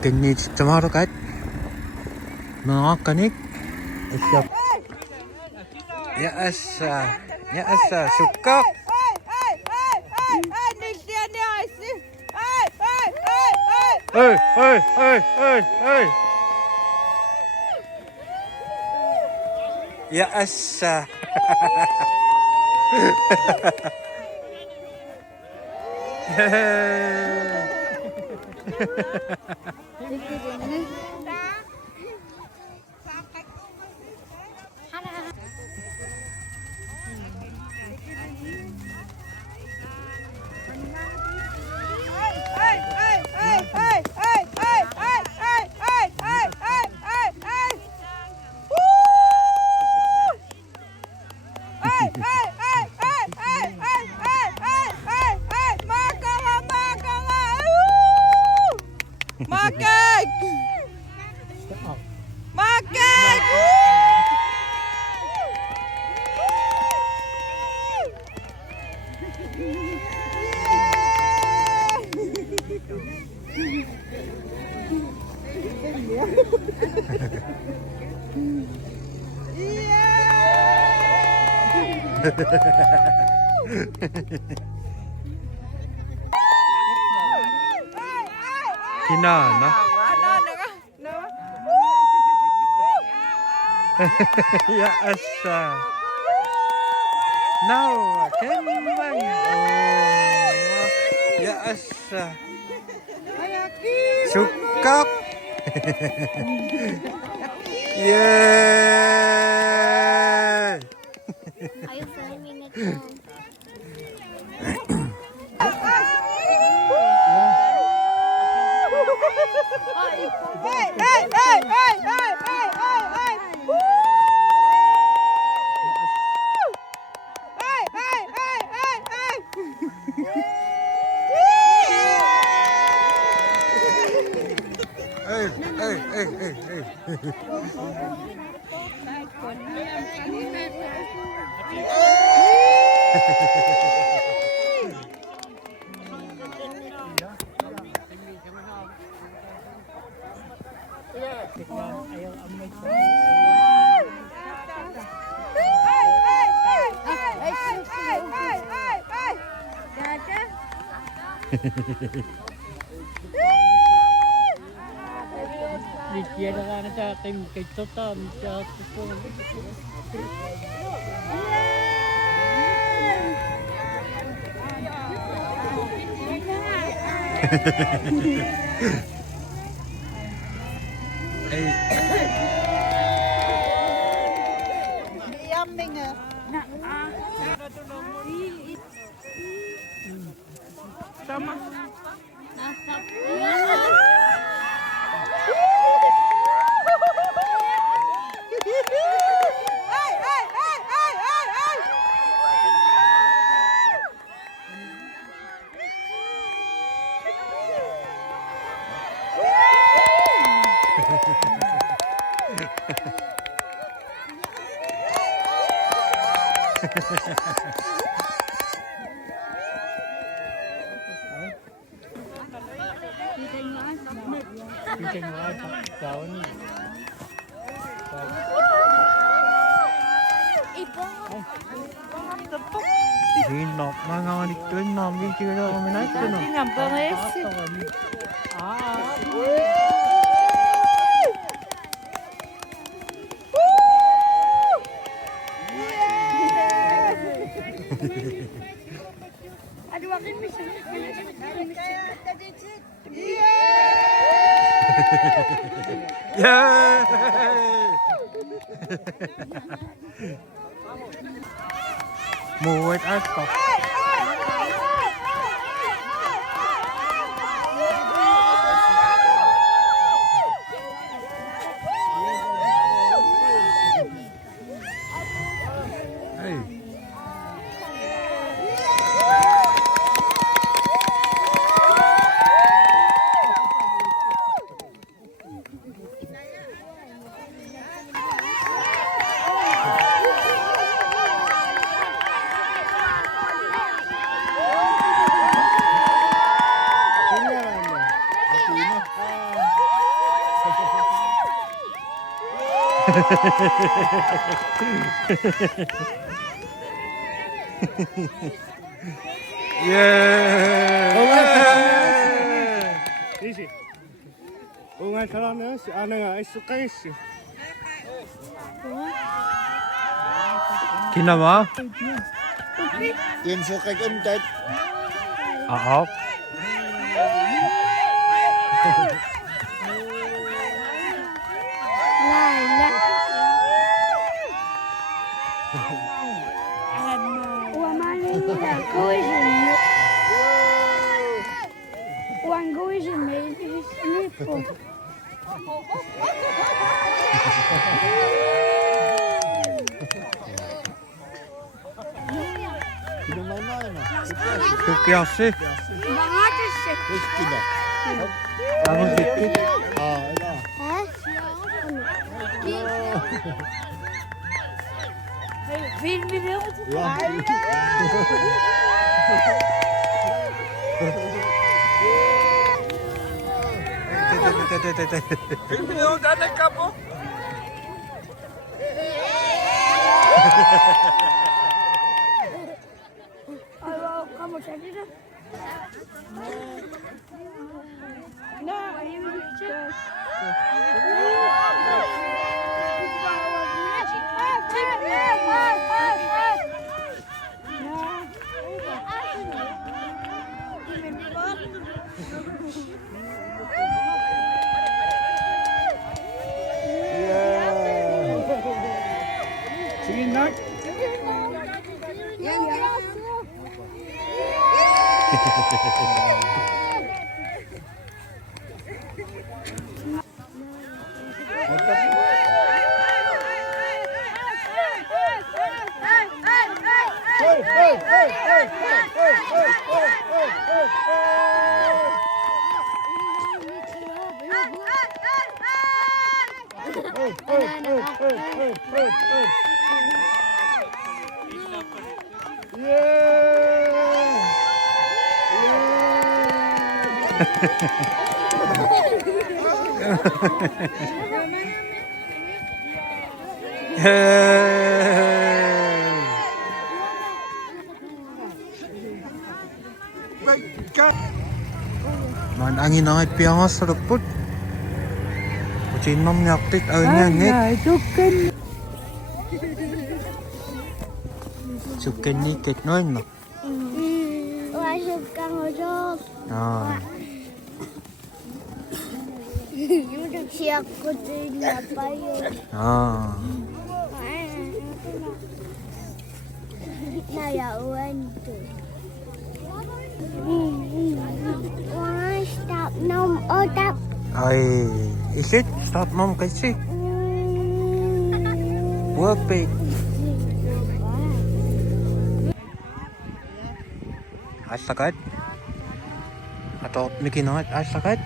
Can tomorrow guys? No, can it? Yes, suka. Hey. Yes. Kina no? Yes. No, kembang. Yes. Sukak. Yeah. Ayaw sa amin ito. Dia dah nak cakap kecot tam cakap tu. Sama. Hinok mga dito namin kira kami na ito no. Aduh, aku misal. Yeah. Move it up. 예. 이시. 웅아 사람은 아내가 있을까이시. Kinama? Yan so kay content. Oo. Laila. ومعنى كويس وان كويس ما يسمعوا Tukiasi. بعاتش Kida. Ako dikit. Ila. ها فين بيوت kamu tadi dah. Nah, ini Sige na. Man angin ay piyang sarupot. Ucinom nyaktit ngit. Suken ni ket noy no. واشوف كم وجوب Ah. siap kucing apa yuk Ah. nah ya uan tu wah stop nom oh tap Ay, isit stop mom kasi. Wapit. Asakat. Atau mikinot asakat.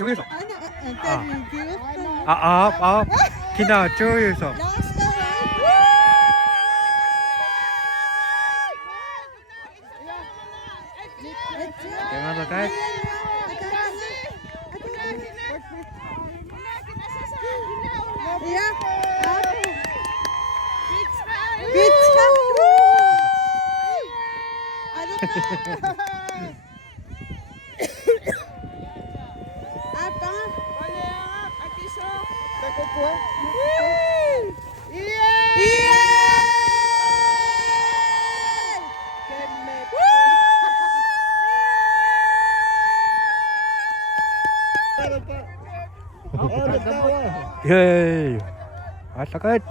여기서. 기나 저기서. Jangan pakai. Yeay. Asakat.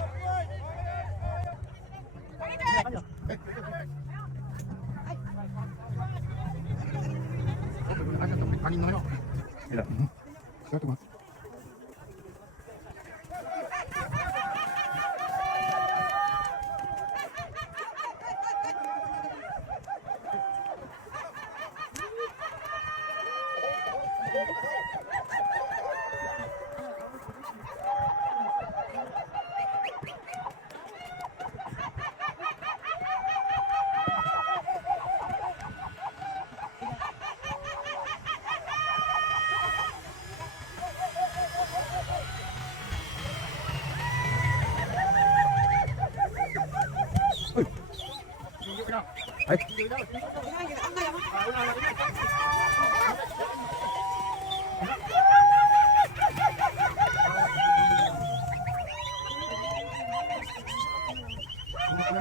Ya. Ay.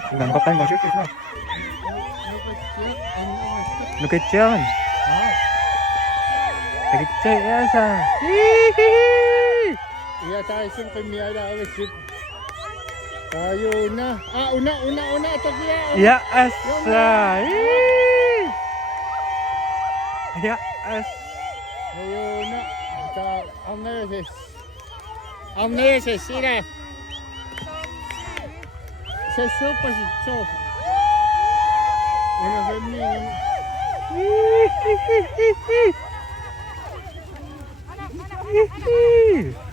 Nangkap tayo masuk itu. Lu kecil kan? Kecil ya sa. Iya tayo siyempre may alawis. Tayo na. Una. Ito kaya. Ya asa. Ya as. Ayun na. Ito, ang naisis. Sira. Sa sopa si Chop. Una kami.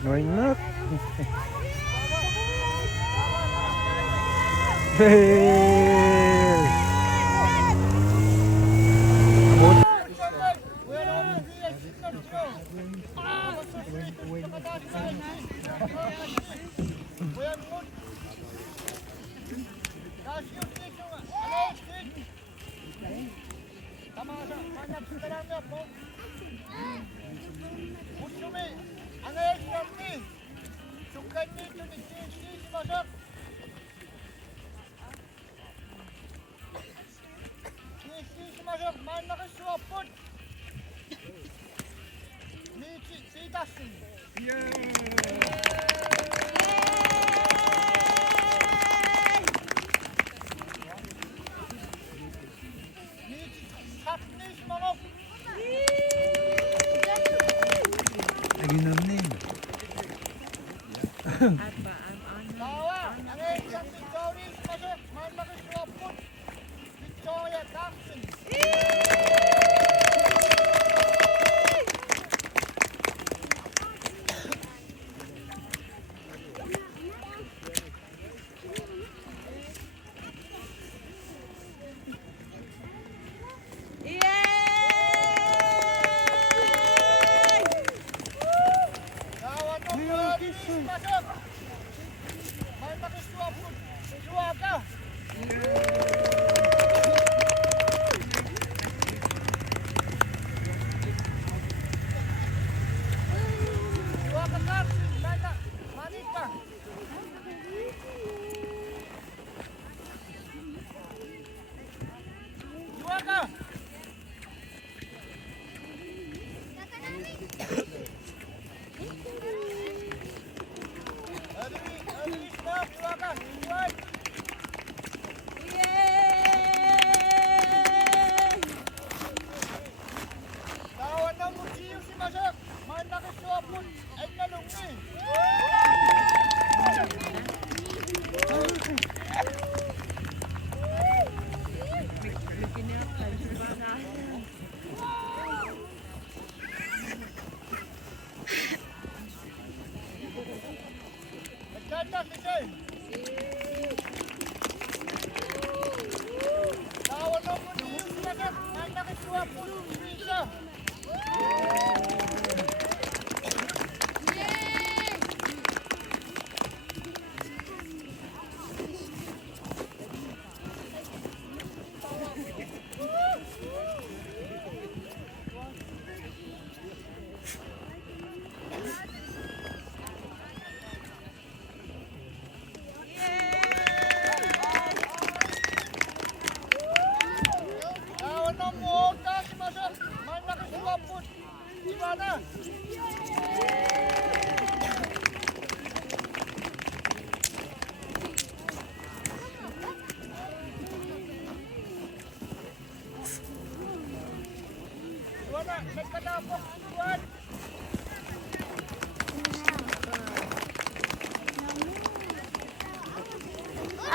No enak. Lagi namin.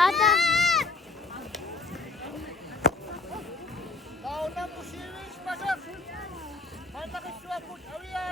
Ada. Kau na musiwis pasok. Mana kesuaput awian.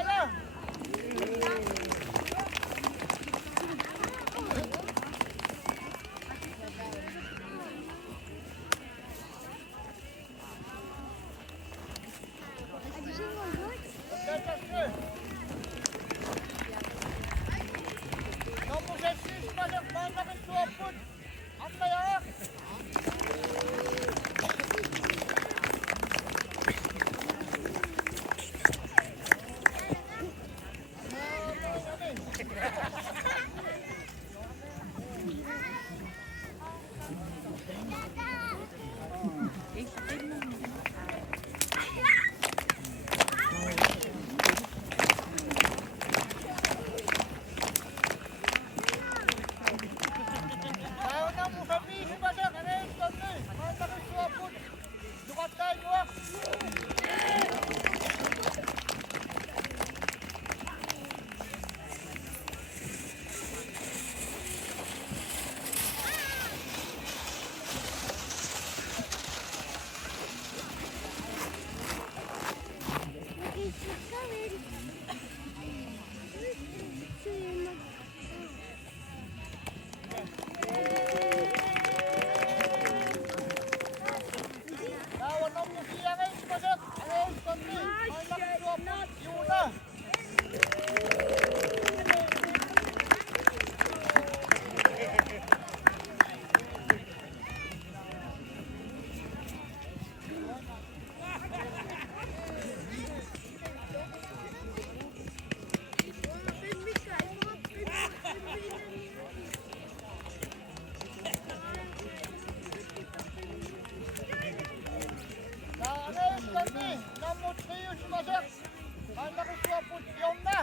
Daon na.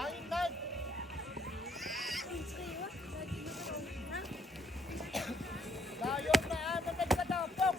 Ayun na. Dayon na ano nagkatapok.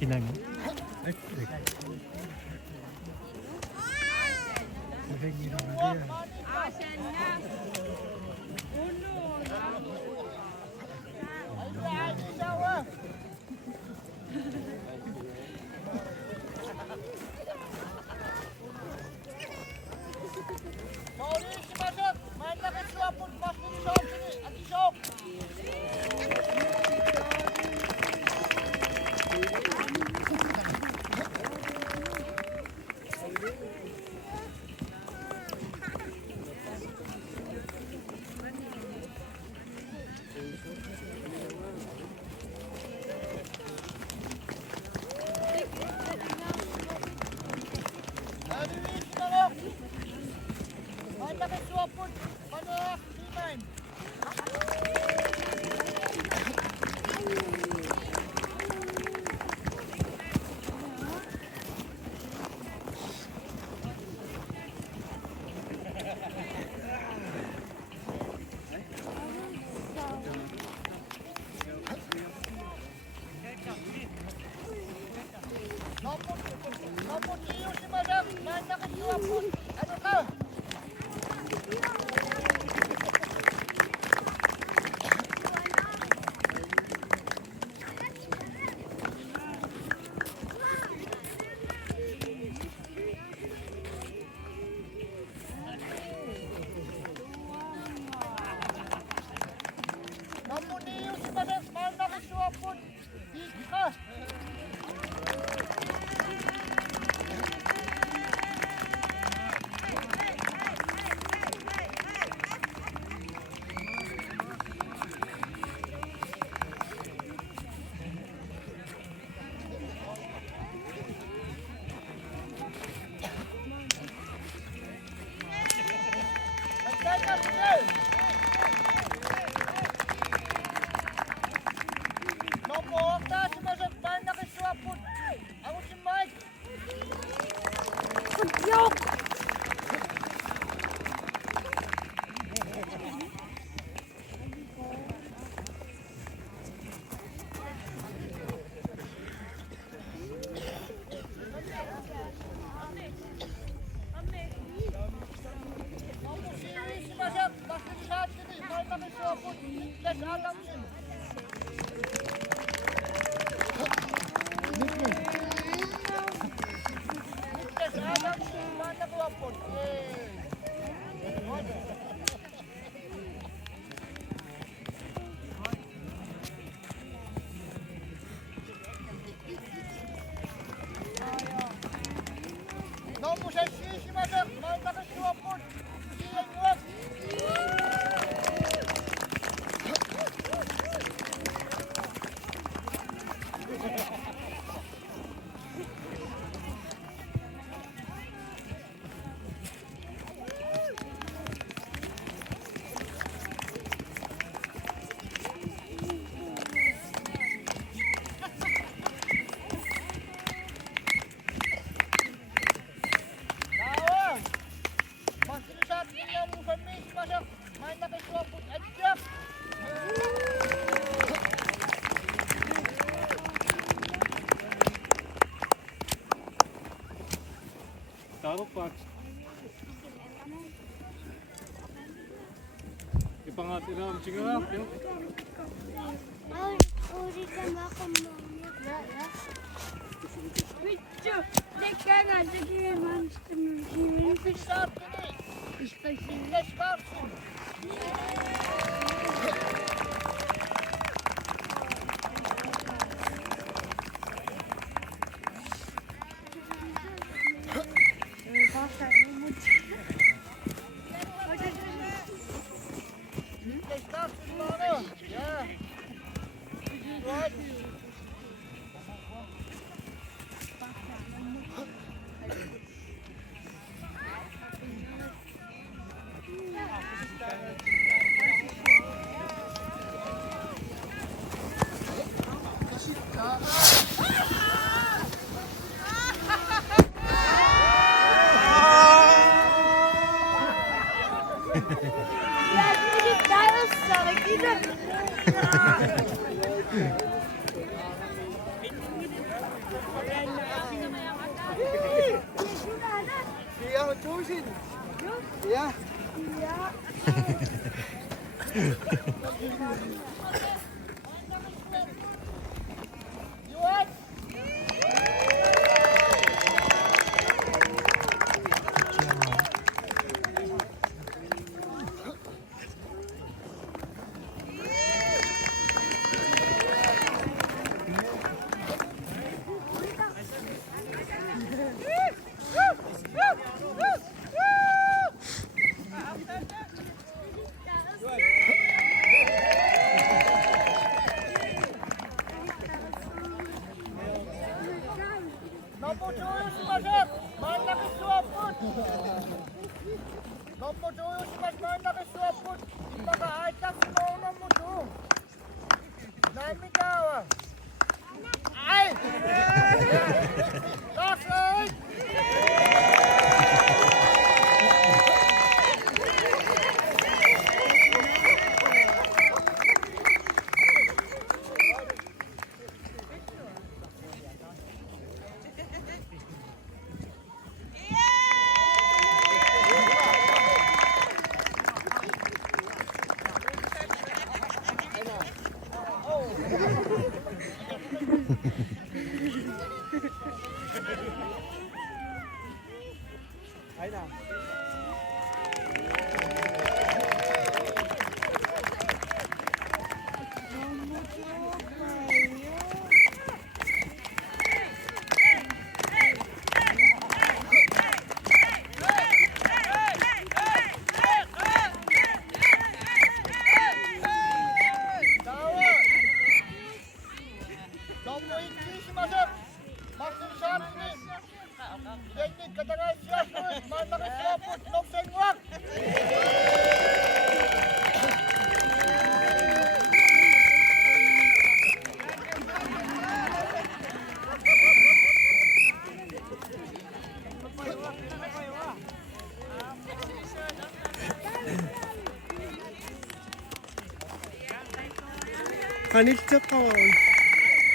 Kinang. Sarupat. Ipangatiram sigurap yun. Oh, uri ka ba kung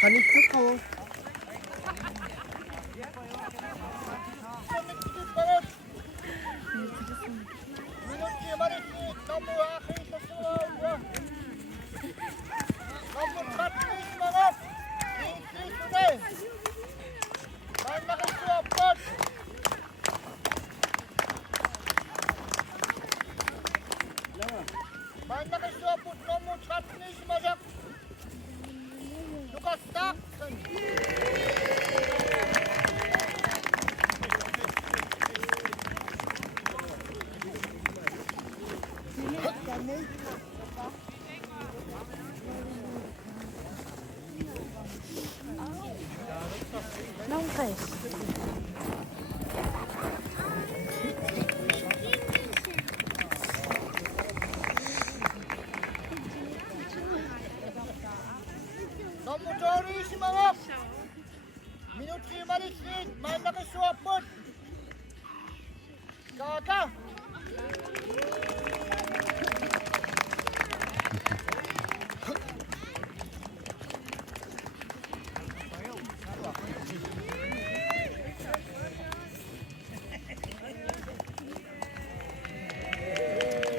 Kanitsako.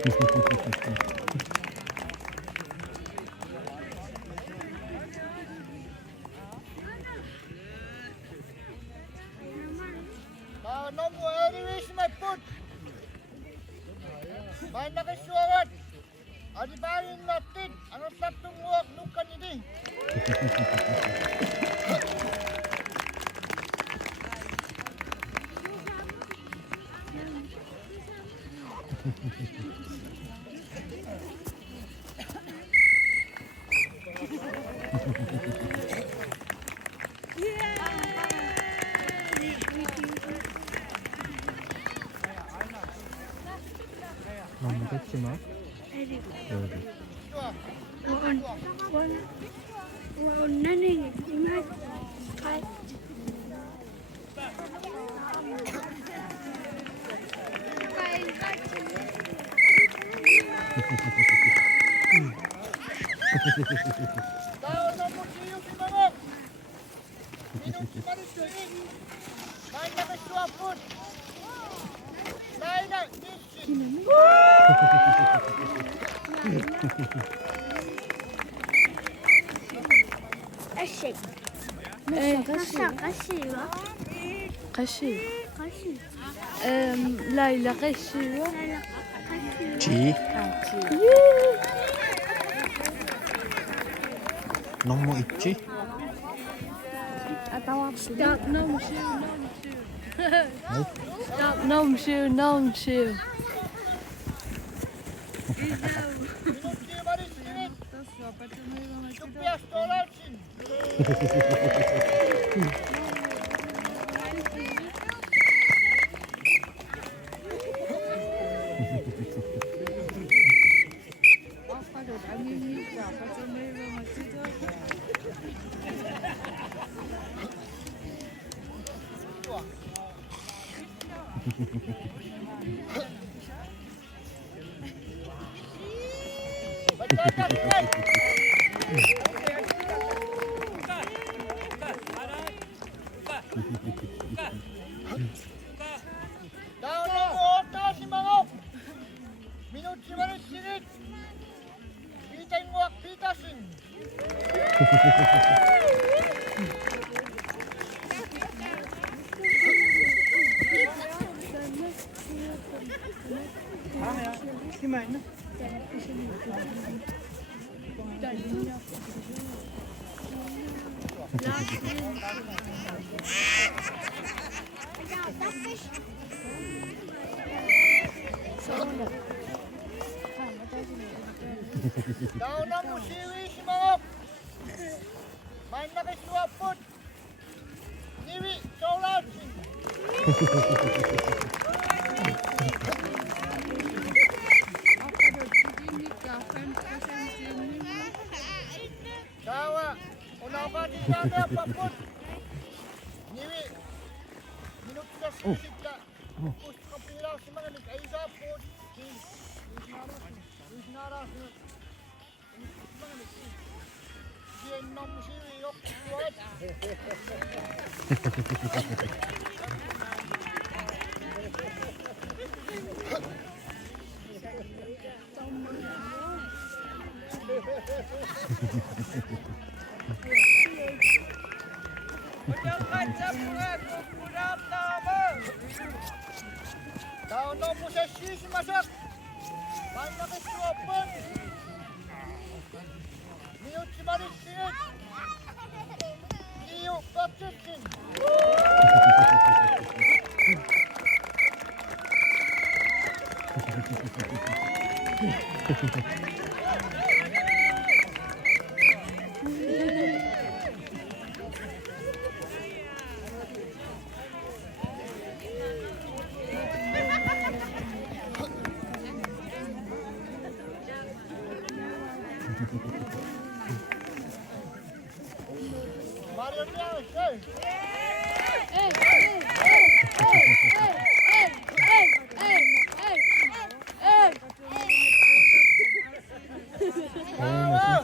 No mo anyways my foot. May nakisuwat. Adi bayin natin. Ano sa tumuwag nung kanini? 넘겠지만 여기 naning imat kay Tao na mo siyo si Manok. Minum si Marisyoin. May nakisuwapot. Dahil na, Nishin. Kashi. Kashi wa? قشي Kashi. لايلة قشي 지 너무 있지? Stop نمشي Stop نمشي Minum si Marisyoin. Tupias tolacin. Tao na mo oto si Manok. Minum si Marisyoin. Pitay mo ak pitasin. Tao na mo siwi si Manok. May nakisuwapot. Niwi, tolacin. Tawa, una ka di sana papot. Niwi, minut ka sisita. Pus kapila si mga nag-aisa po. Isnaras. Diyan na mo siwi yok. What? Tao na mo sa sisi masak. May nakisuwapot. Miyot si Marisyoin. Iyo patsisin. Mario Diaz, hey!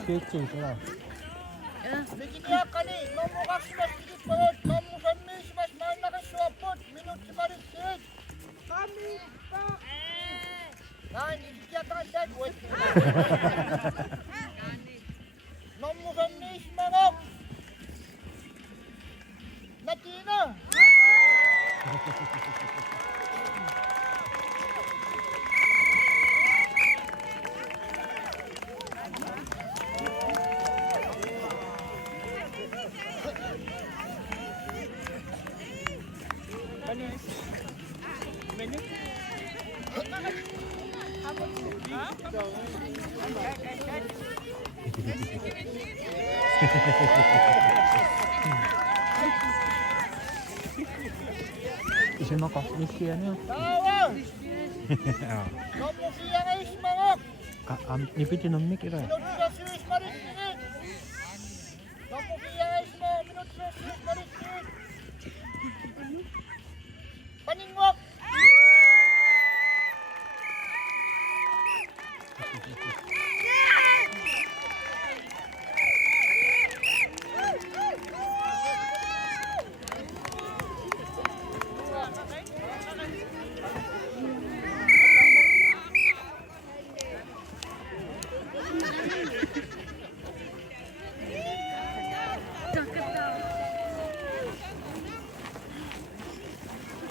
스케치 있구나. Bigyan ka ni, mamukas mas sigit pagod, mamusan mi si mas mahal na kasuwapot, minut si Marisyoin. Kami pa! Kain, ibigyan ka Nomuganis manok. Natina. Isin mo ko. Isi ano yun? Tawa. Nomuganis manok. Nipitin ng mic ito. Minutirasis marisinit. Nomuganis mo. Minutirasis marisinit. Paningwak.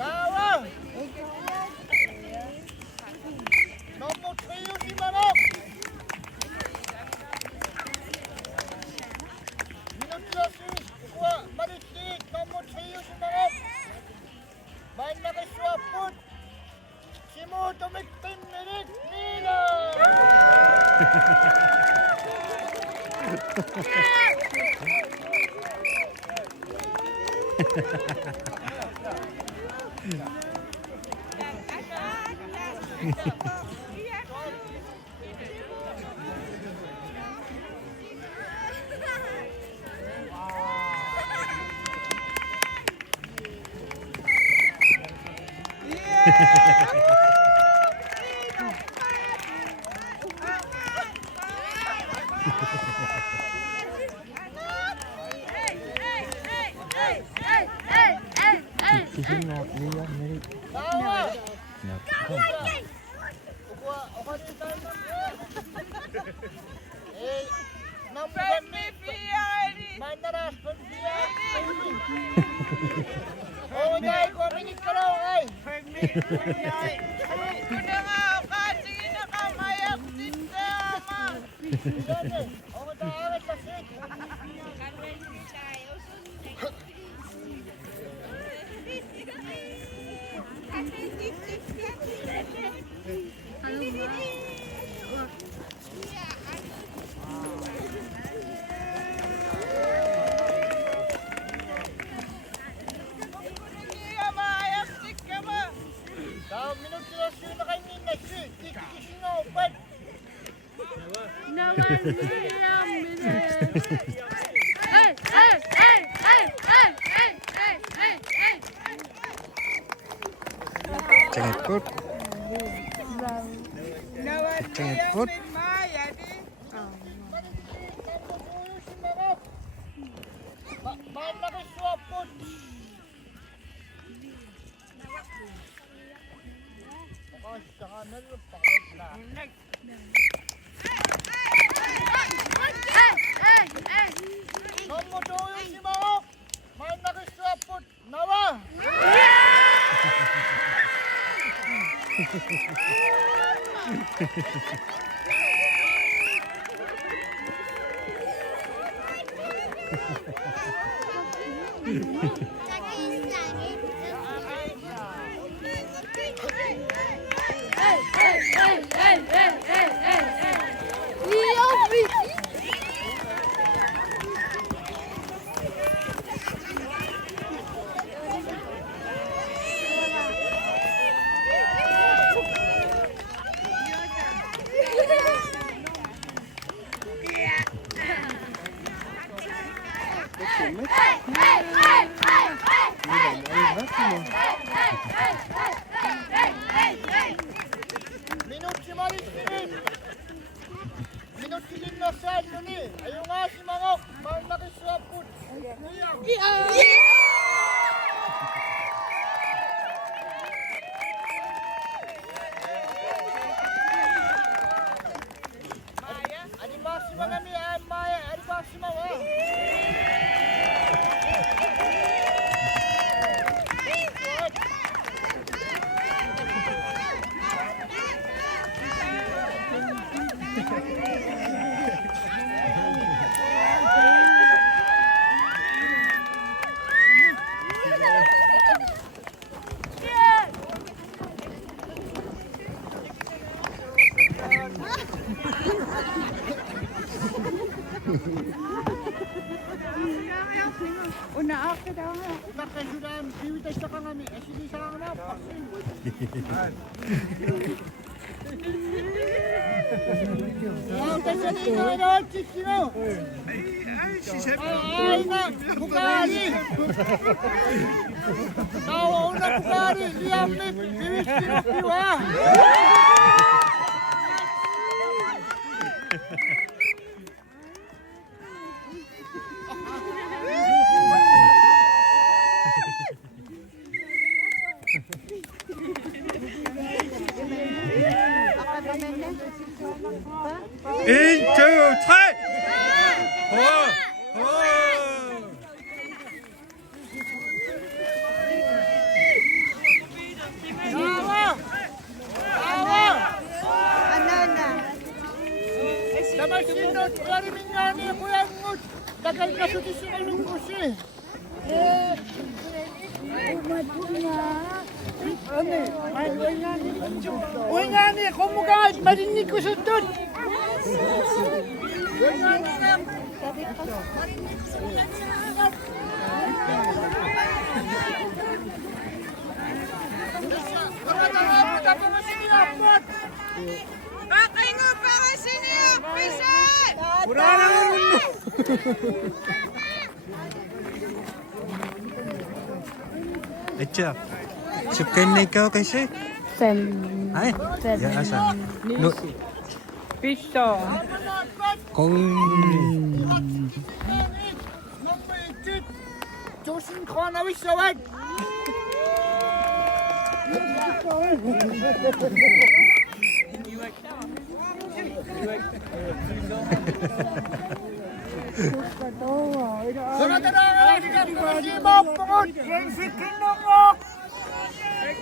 Tawa. Nomutriyo si manok. Minutirasis kuwa marisinit. Nomutriyo si manok. Bahan na kiswapot. Simuto mikpinmirik nila. Isin mo. Iya, merik. Tawa. Kuha. Kuha din tayo ng namuganis. Mandaras pagbiyan. Oh, dahil ko minit ka lang ay. Oh, dahil pasit. Daw minut sila na kay Nina si. Kikikisi nga upat. Naman niya, minute. Hey, hey, hey, hey, hey, hey, hey, hey, hey. Cengit put. Cengit put. Bahan na kiswapot. Sa kanan, pakot na. Hey, hey, hey. Nomutuyo si Mahok. Bahan na kiswapot. Nawa. Hey, hey, hey, hey, hey, hey, hey, hey. Leo, Minut si Maris Pirin. Minut si Lin Nasal ni. Ayaw nga si Mahok. Bahan na kiswapot. Una ako daw nga. Utak sudah piwitas sa kami. Sige sa kami na. Paksin. Wow, tayo dito na chichino. Ay na, bukari. Tawa una bukari. Liam ni piwis piwa. In, two, three. Dapat sinot, kari minyani ako yan mo. Tagal ka sa tisingan ng kusi. Uy nga ni, kumukha, marinig ko sa doon. Uy nga ni na. अच्छा चिकन नहीं कहो कैसे है या ऐसा no Pisto. con 조심 코나 위셔와. Saudara-saudara, kita bersiap pengut. Yang sikin nongok.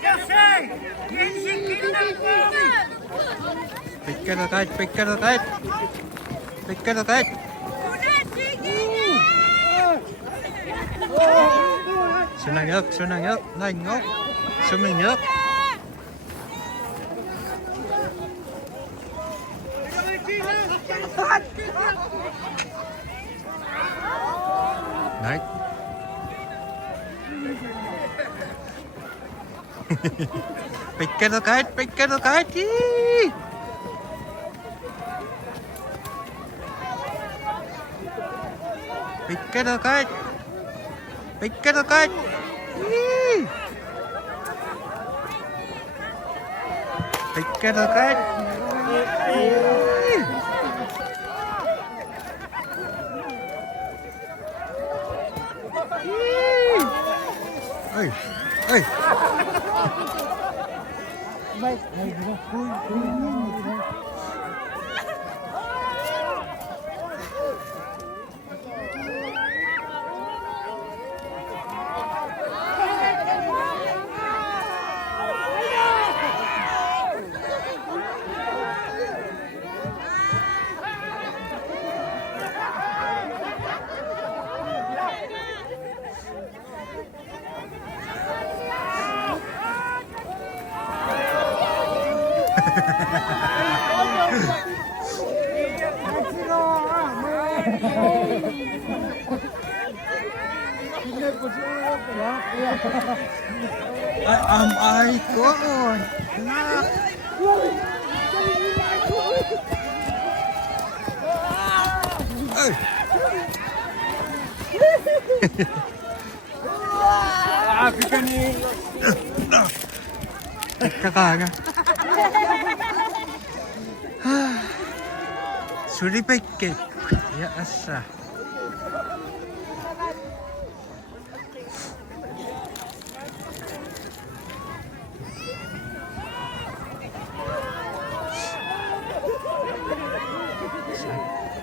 Kasih. Yang sikin nongok. pick the tight pick the tight pick the tight sunang nhớt này ngốc xuống mình nhớt đấy pick the kite đi pick the kite pick the kite Yee. pick the kite Yee. Yee. Ơi ơi ai có rồi ơi kakak kan sudah pakai ya asa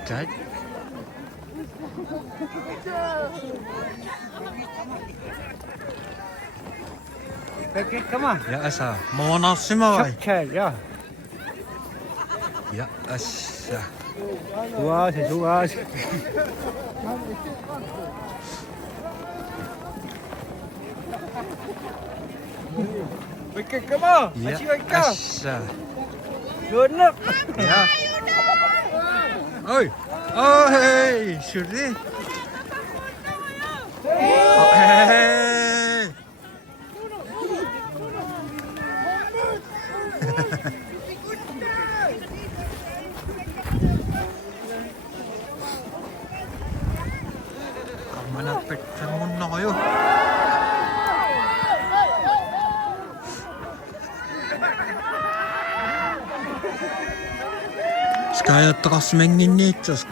Right. Okay, come on. Ya asa. Mau nasi mau? Okay, yeah. Ya asa. Dua, dua. Okay, come on. Ya asa. Good luck. Ya. Oi. Oh hey, sudah. Hey! Kamanapit sa muna kayo. Ska jag dras med ninnitos?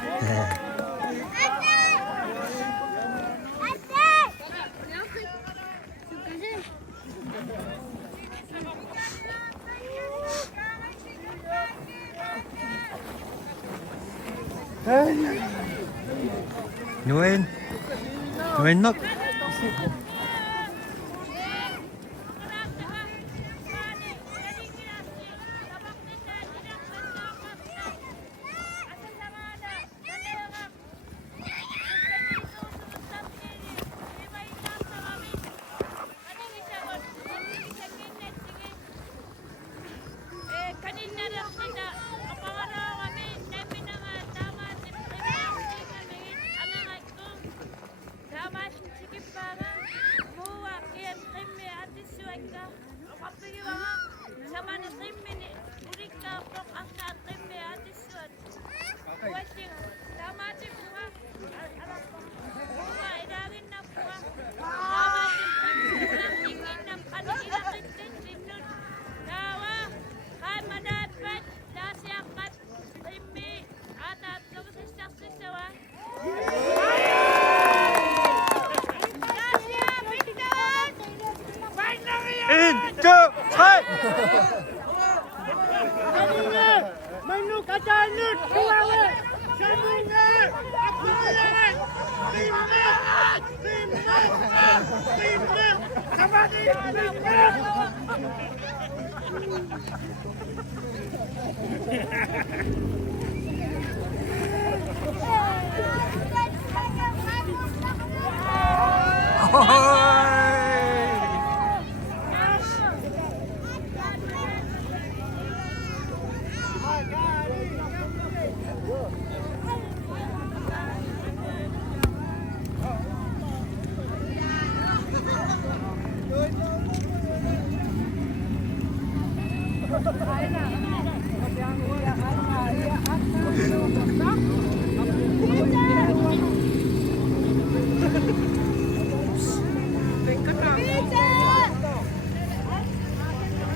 Nuin. Nuin nok.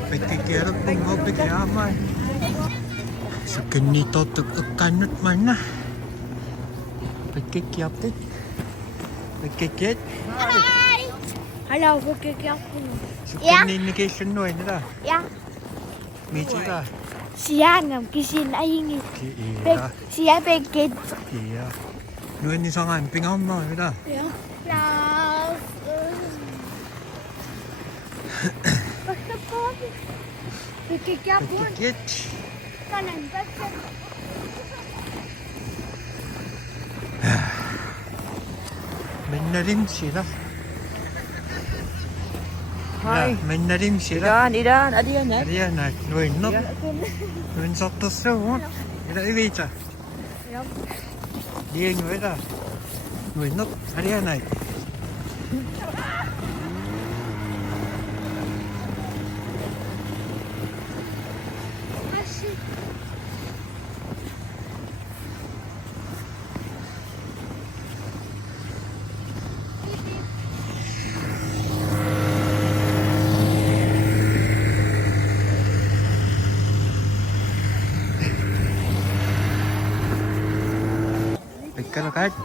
Pagkikirap ng hobby kaya man. So ganito kanot man na. Pagkikiyapit. Pagkikit. Hallo, pagkikiyap ko. So Ja. communication no nila. Ja, Michira. siya ngam kisin ayingi. Iya. Siya pagkit. Iya. Nuin ni sangan pingam mo nila. Ja. Klaus. Basta po. Pagkikiyap ko. Pagkikit. Kanan, basta. May na rin sila. Hi. May na rin sila. Idan, adiyan na. Ariyan na. Nuin no. Nuin sakto sa mo. Ila ibita. Ja. Diyan mo ila. Nuin no. Ariyan na. Asi. Pagka kahit.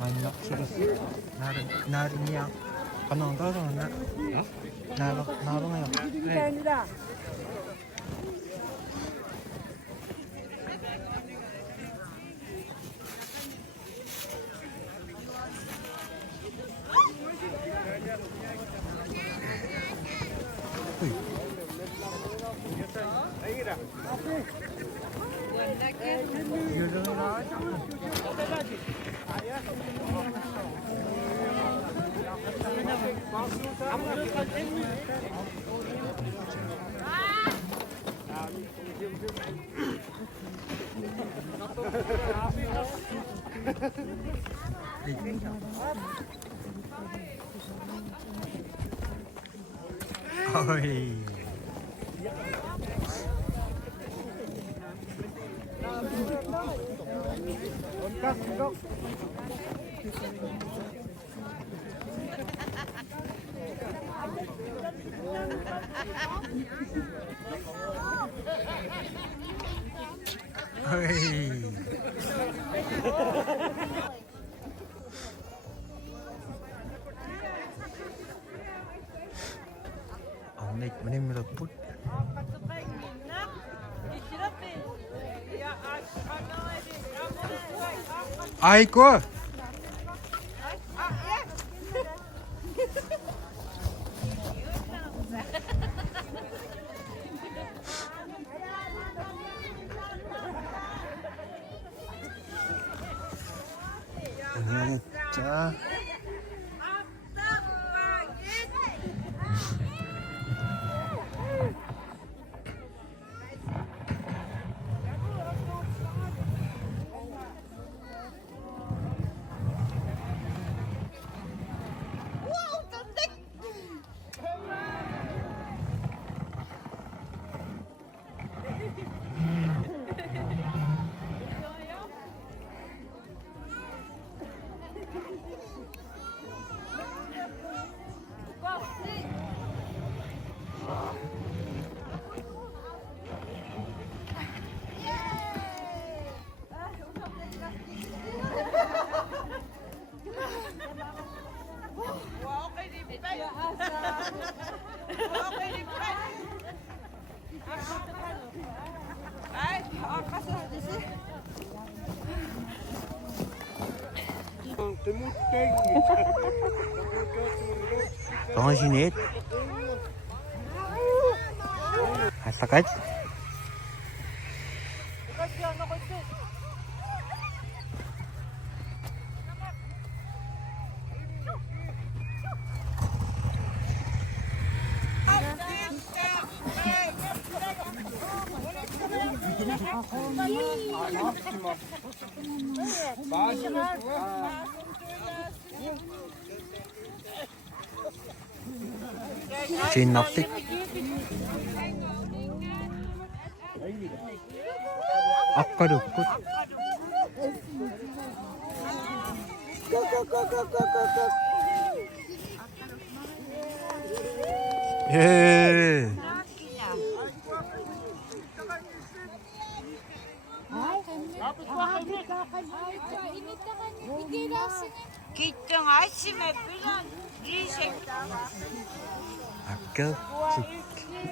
Manyak sırası. Nerede ya? Kanalda da ne? Nerede ngayon? Uy. Yürü lan. Ôi. Ôi. Ông này mình put. Ai cô? 자. Konuşun sakit. Synoptic. Akkadukut. Yeah. Gittin Ayşime bilen yiyecek. Akıl.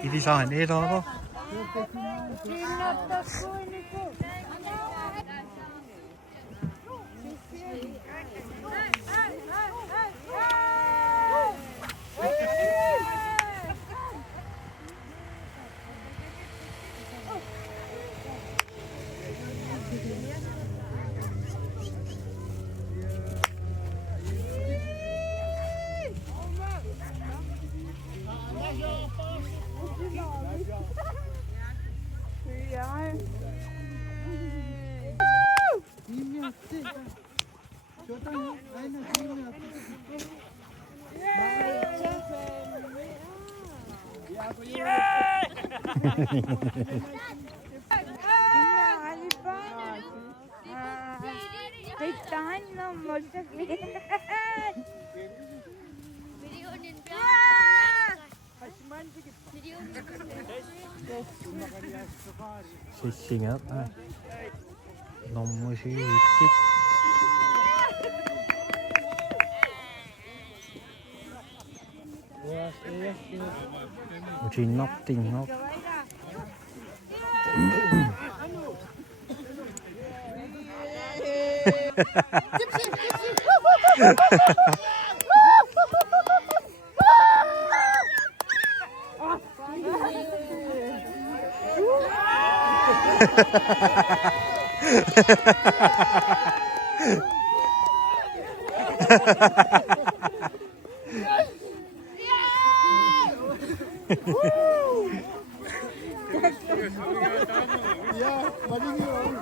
İri sahne doğru. Fishing up. Non musik. Chỉ nóc tình nóc. Ja, maar die niet hoor.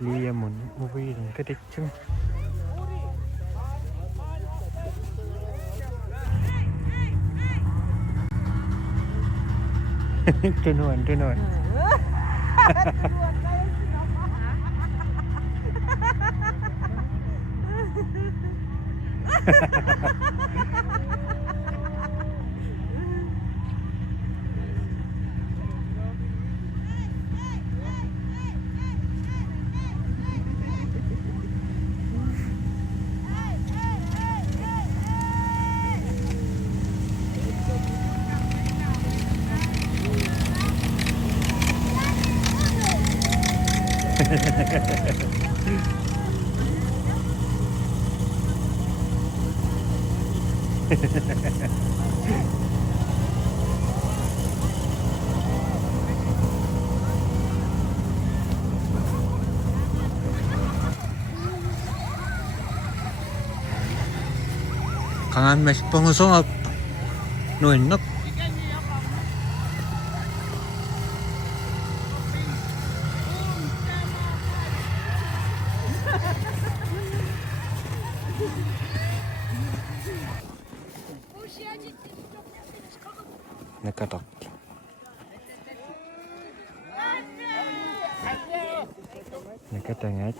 Lia muốn movie đừng cái đích chứ. Trên nồi. 강한 메시 뻥어서 노인nok. Nakatak. Nakatangat.